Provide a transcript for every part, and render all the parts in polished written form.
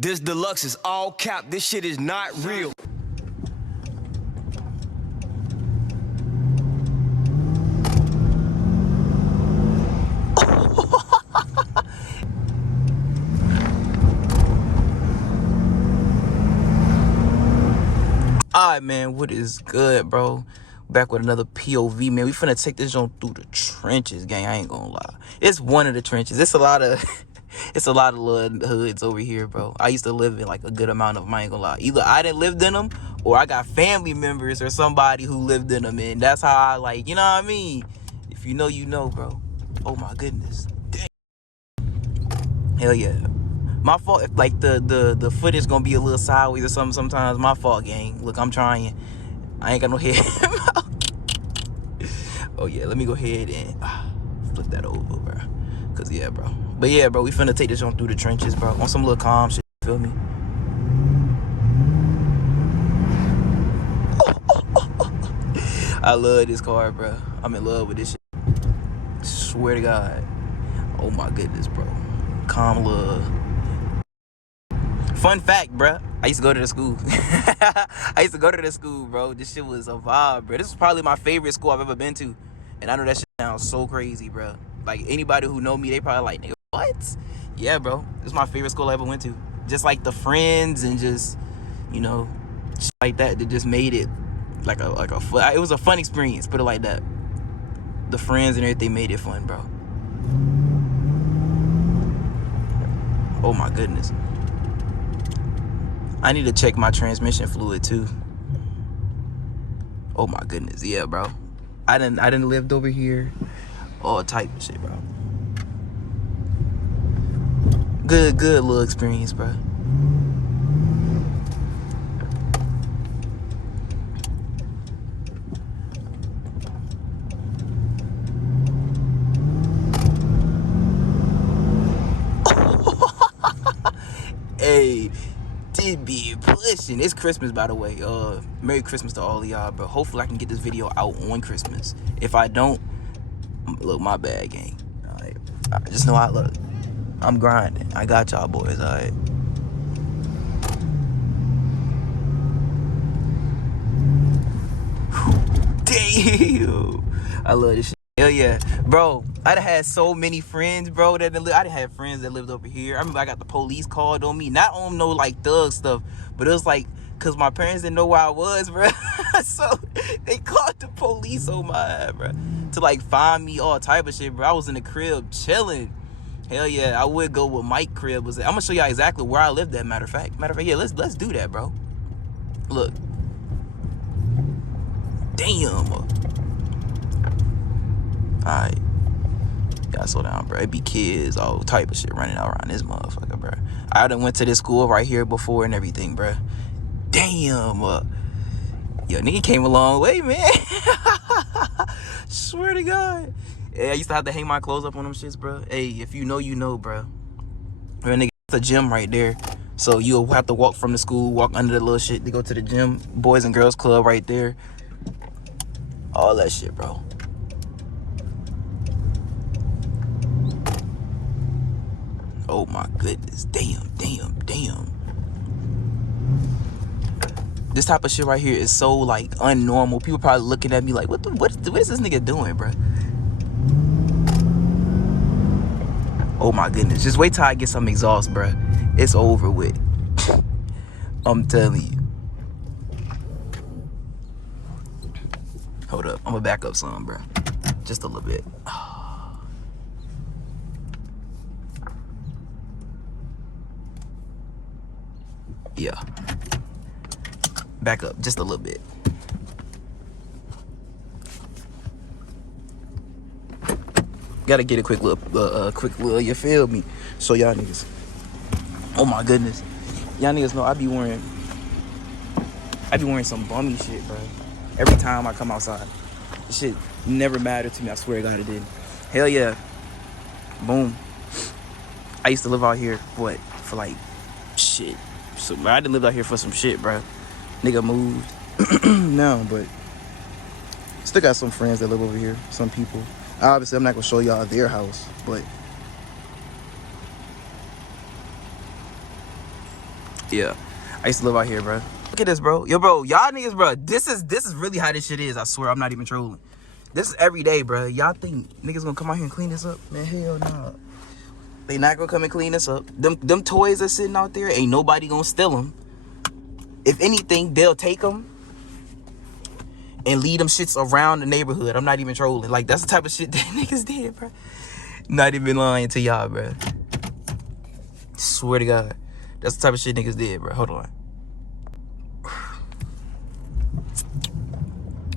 This deluxe is all cap. This shit is not real. Alright, man, what is good, bro? Back with another POV, man. We finna take this joint through the trenches, gang. I ain't gonna lie. It's one of the trenches. It's a lot of it's a lot of little hoods over here, bro. I used to live in like a good amount of them, I ain't gonna lie. Either I didn't live in them or I got family members or somebody who lived in them, and that's how I, like, you know what I mean? If you know, you know, bro. Oh my goodness. Dang. Hell yeah. My fault if like the footage gonna be a little sideways or something sometimes. My fault, gang. Look, I'm trying. I ain't got no head. Oh yeah, let me go ahead and flip that over, bro. Cause yeah, bro. But yeah, bro, we finna take this on through the trenches, bro. On some little calm shit, feel me? I love this car, bro. I'm in love with this shit. Swear to God. Oh my goodness, bro. Calm love. Fun fact, bro. I used to go to the school. I used to go to the school, bro. This shit was a vibe, bro. This is probably my favorite school I've ever been to. And I know that shit sounds so crazy, bro. Like, anybody who know me, they probably like, nigga, what? Yeah, bro. This is my favorite school I ever went to. Just like the friends and just, you know, shit like that just made it like it was a fun experience, put it like that. The friends and everything made it fun, bro. Oh my goodness. I need to check my transmission fluid too. Oh my goodness, yeah, bro. I didn't lived over here. All type of shit, bro. Good little experience, bro. Hey, did be pushing. It's Christmas, by the way. Merry Christmas to all of y'all, bro. Hopefully I can get this video out on Christmas. If I don't, look, my bad, gang. Alright. I just know I look. I'm grinding. I got y'all boys, alright. Damn. I love this shit. Hell yeah. Bro, I done had so many friends, bro, I done had friends that lived over here. I remember I got the police called on me. Not on no, like, thug stuff, but it was like, because my parents didn't know where I was, bro. So they called the police on my ass, bro, to, like, find me, all type of shit, bro. I was in the crib chilling. Hell yeah, I would go with Mike crib. I'm going to show y'all exactly where I lived at, matter of fact. Yeah, let's do that, bro. Look. Damn. Alright. Gotta slow down, bro. It be kids, all type of shit running around this motherfucker, bro. I done went to this school right here before and everything, bro. Damn. Yo, nigga came a long way, man. Swear to God. Yeah, I used to have to hang my clothes up on them shits, bro. Hey, if you know, you know, bro. Nigga, it's a gym right there. So you'll have to walk from the school, walk under the little shit to go to the gym. Boys and Girls Club right there. All that shit, bro. Oh my goodness. Damn. This type of shit right here is so, like, unnormal. People probably looking at me like, what is this nigga doing, bro? Oh my goodness. Just wait till I get some exhaust, bro. It's over with. I'm telling you. Hold up. I'm gonna back up some, bro. Just a little bit. Yeah. Back up just a little bit. Gotta get a quick little, you feel me? So y'all niggas. Oh my goodness. Y'all niggas know I be wearing some bummy shit, bro. Every time I come outside. This shit never mattered to me, I swear to God it did. Hell yeah. Boom. I used to live out here, for like, shit. So I didn't live out here for some shit, bro. Nigga moved. No, but still got some friends that live over here. Some people. Obviously, I'm not gonna show y'all their house, but Yeah, I used to live out here, bro. Look at this, bro. Yo, bro, y'all niggas, bro. This is really how this shit is. I swear, I'm not even trolling. This is every day, bro. Y'all think niggas gonna come out here and clean this up? Man, hell nah. They not gonna come and clean this up. Them toys are sitting out there. Ain't nobody gonna steal them. If anything, they'll take them and leave them shits around the neighborhood. I'm not even trolling. Like, that's the type of shit that niggas did, bro. Not even lying to y'all, bro. Swear to God. That's the type of shit niggas did, bro. Hold on.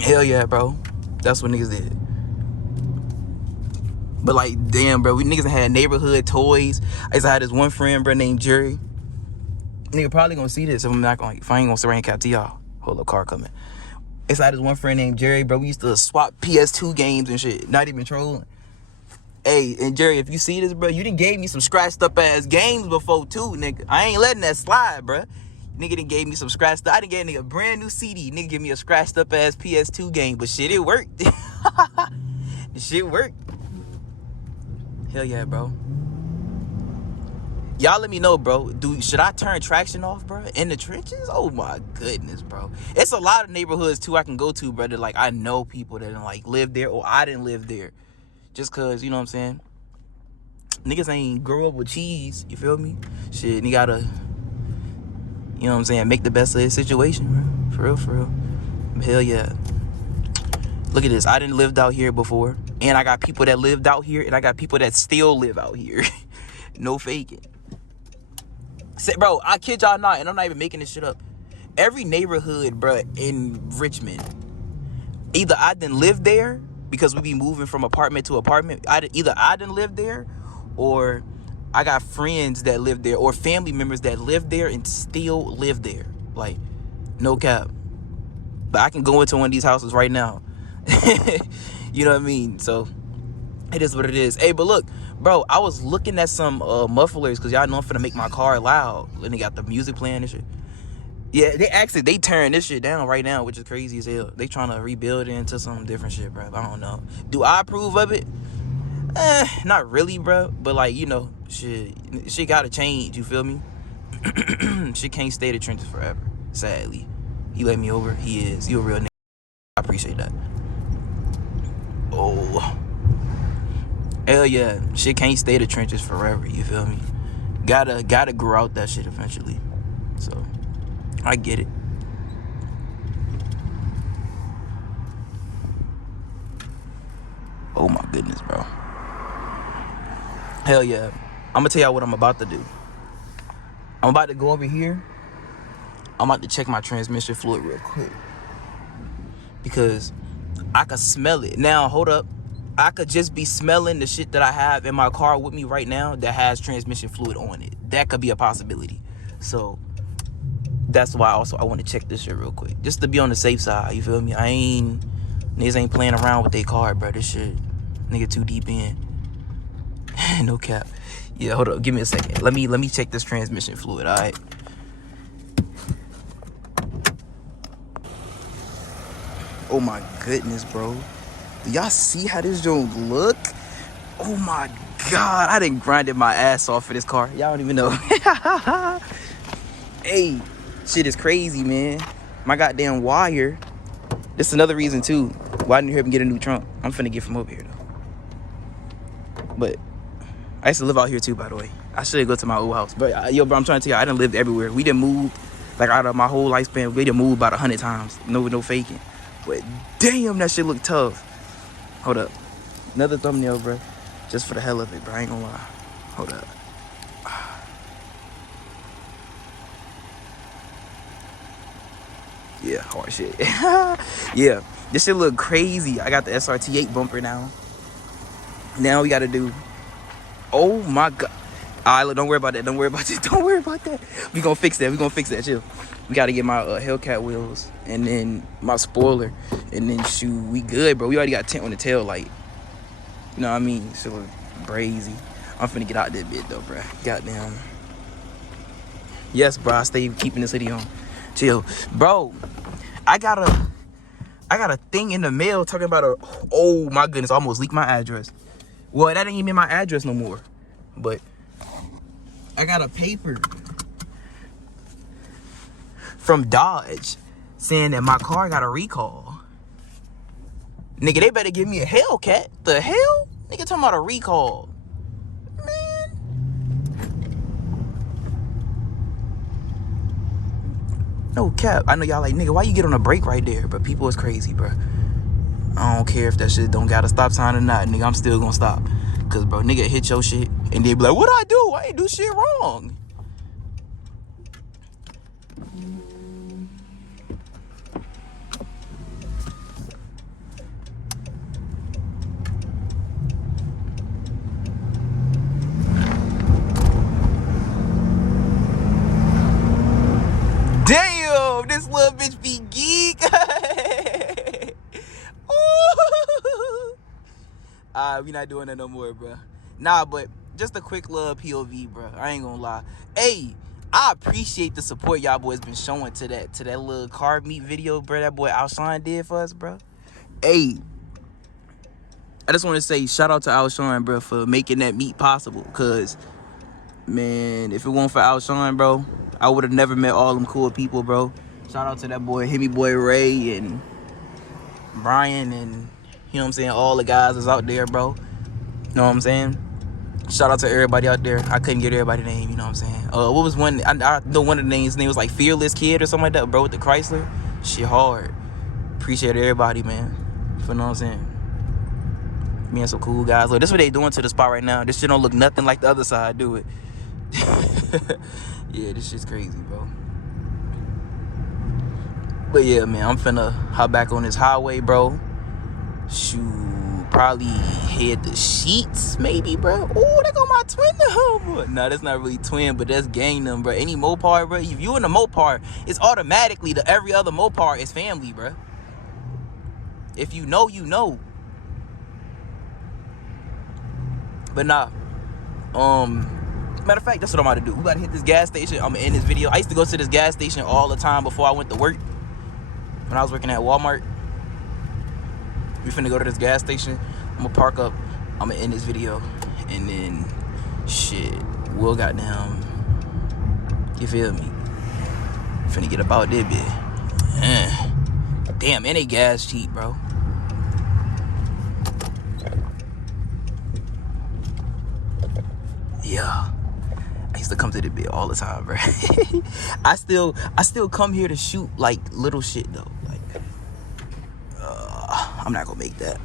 Hell yeah, bro. That's what niggas did. But like, damn, bro, we niggas had neighborhood toys. I used to have this one friend, bro, named Jerry. Nigga probably gonna see this if I'm not gonna, if I ain't gonna rain cap to y'all. Hold up, car coming. It's like this one friend named Jerry, bro. We used to swap PS2 games and shit. Not even trolling. Hey, and Jerry, if you see this, bro, you done gave me some scratched up ass games before too, nigga. I ain't letting that slide, bro. Nigga done gave me some scratched up. I done gave a nigga a brand new CD. Nigga give me a scratched up ass PS2 game, but shit, it worked. The shit worked. Hell yeah, bro. Y'all let me know, bro. Should I turn traction off, bro? In the trenches? Oh my goodness, bro. It's a lot of neighborhoods too I can go to, brother. Like, I know people that like live there, or I didn't live there. Just cause, you know what I'm saying? Niggas ain't grow up with cheese, you feel me? Shit, you gotta, you know what I'm saying, make the best of the situation, bro. For real, for real. Hell yeah. Look at this. I didn't lived out here before. And I got people that lived out here, and I got people that still live out here. No faking. Bro, I kid y'all not, and I'm not even making this shit up. Every neighborhood, bro, in Richmond, either I didn't live there, because we be moving from apartment to apartment. Either I didn't live there, or I got friends that live there, or family members that live there and still live there. Like, no cap. But I can go into one of these houses right now. You know what I mean? So it is what it is. Hey, but look, bro, I was looking at some mufflers, because y'all know I'm finna make my car loud. And they got the music playing and shit. Yeah, they tearing this shit down right now, which is crazy as hell. They trying to rebuild it into some different shit, bro. I don't know. Do I approve of it? Not really, bro. But like, you know, shit gotta change, you feel me? Shit can't stay the trenches forever, sadly. He let me over. He is. You a real nigga. I appreciate that. Oh. Hell yeah. Shit can't stay the trenches forever, you feel me? Gotta grow out that shit eventually. So, I get it. Oh my goodness, bro. Hell yeah. I'm gonna tell y'all what I'm about to do. I'm about to go over here. I'm about to check my transmission fluid real quick, because I could smell it. Now, hold up. I could just be smelling the shit that I have in my car with me right now that has transmission fluid on it. That could be a possibility. So that's why also I want to check this shit real quick, just to be on the safe side, you feel me? Niggas ain't playing around with their car, bro. This shit, nigga, too deep in. No cap. Yeah, hold up, give me a second. Let me check this transmission fluid, all right? Oh my goodness, bro. Do y'all see how this joint look? Oh my God, I done grinded my ass off for this car. Y'all don't even know. Hey, shit is crazy, man. My goddamn wire. This is another reason too why I didn't hear him get a new trunk. I'm finna get from over here though. But I used to live out here too, by the way. I should go to my old house. But yo, bro, I'm trying to tell you, I done lived everywhere. We done moved, like, out of my whole lifespan. We done moved about 100 times. No faking. But damn, that shit look tough. Hold up. Another thumbnail, bro. Just for the hell of it, bro. I ain't gonna lie. Hold up. Yeah, hard shit. Yeah, this shit look crazy. I got the SRT8 bumper now. Now we gotta do... Oh my God. Alright, look, don't worry about that. Don't worry about that. Don't worry about that. We gonna fix that. We gonna fix that. Chill. We gotta get my Hellcat wheels, and then my spoiler, and then shoot, we good, bro. We already got tint on the tail light. You know what I mean? Shit look crazy. I'm finna get out that bit though, bro. Goddamn. Yes, bro. I stay keeping this hoodie on. Chill, bro. I got a thing in the mail talking about oh my goodness, I almost leaked my address. Well, that ain't even my address no more. But I got a paper from Dodge saying that my car got a recall. Nigga, they better give me a Hellcat. The hell? Nigga talking about a recall. Man. No cap. I know y'all like, nigga, why you get on a brake right there? But people is crazy, bro. I don't care if that shit don't got a stop sign or not, nigga. I'm still gonna stop. Cause, bro, nigga hit your shit and they be like, what'd I do? I ain't do shit wrong. Damn, this little bitch be geek. We not doing that no more, bro. Nah, but just a quick little POV, bro. I ain't gonna lie. Hey, I appreciate the support y'all boys been showing to that little car meet video, bro. That boy Alshon did for us, bro. Hey, I just want to say shout out to Alshon, bro, for making that meet possible. Cause, man, if it weren't for Alshon, bro, I would have never met all them cool people, bro. Shout out to that boy, Himmy Boy Ray and Brian and, you know what I'm saying, all the guys that's out there, bro. You know what I'm saying? Shout out to everybody out there. I couldn't get everybody's name, you know what I'm saying? What was one? I know one of the names. His name was like Fearless Kid or something like that, bro, with the Chrysler. Shit hard. Appreciate everybody, man. You know what I'm saying? Me and some cool guys. Look, this is what they doing to the spot right now. This shit don't look nothing like the other side, do it? Yeah, this shit's crazy, bro. But yeah, man, I'm finna hop back on this highway, bro. Shoot, probably head to Sheets, maybe, bro. Oh, they got my twin number. Nah, that's not really twin, but that's gang number. Any Mopar, bro. If you in a Mopar, it's automatically the every other Mopar is family, bro. If you know, you know. But nah. Matter of fact, that's what I'm about to do. We about to hit this gas station. I'm gonna end this video. I used to go to this gas station all the time before I went to work. When I was working at Walmart. We finna go to this gas station. I'm gonna park up. I'm gonna end this video. And then, shit, we'll goddamn, you feel me? Finna get about this bit. Damn, and they gas cheap, bro. Yeah. I used to come to the bit all the time, bro. I still come here to shoot like little shit though. Like, I'm not gonna make that.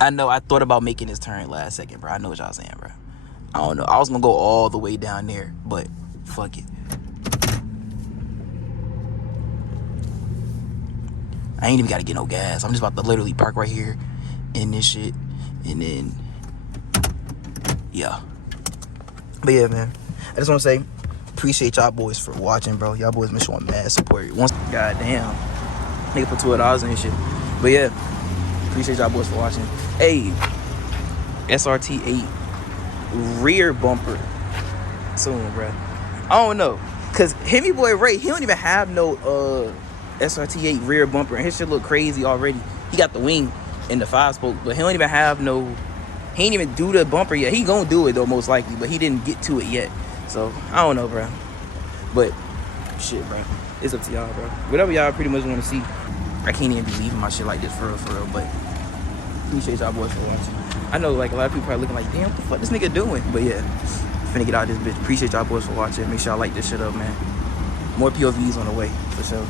I know I thought about making this turn last second, bro. I know what y'all saying, bro. I don't know. I was gonna go all the way down there, but fuck it. I ain't even gotta get no gas. I'm just about to literally park right here in this shit, and then yeah. But yeah, man, I just want to say appreciate y'all boys for watching, bro. Y'all boys been showing mad support. Once, goddamn, nigga put $12 in this shit. But yeah, appreciate y'all boys for watching. Hey, SRT 8 rear bumper soon, bro. I don't know, cause Himmy Boy Ray, he don't even have no SRT 8 rear bumper, and his shit look crazy already. He got the wing and the 5-spoke, but he don't even have no. He ain't even do the bumper yet. He gonna do it though, most likely, but he didn't get to it yet. So I don't know, bro. But shit, bro, it's up to y'all, bro. Whatever y'all pretty much want to see. I can't even be leaving my shit like this for real. But appreciate y'all boys for watching. I know like a lot of people probably looking like, damn, what the fuck this nigga doing? But yeah, finna get out of this bitch. Appreciate y'all boys for watching. Make sure y'all like this shit up, man. More POVs on the way for sure.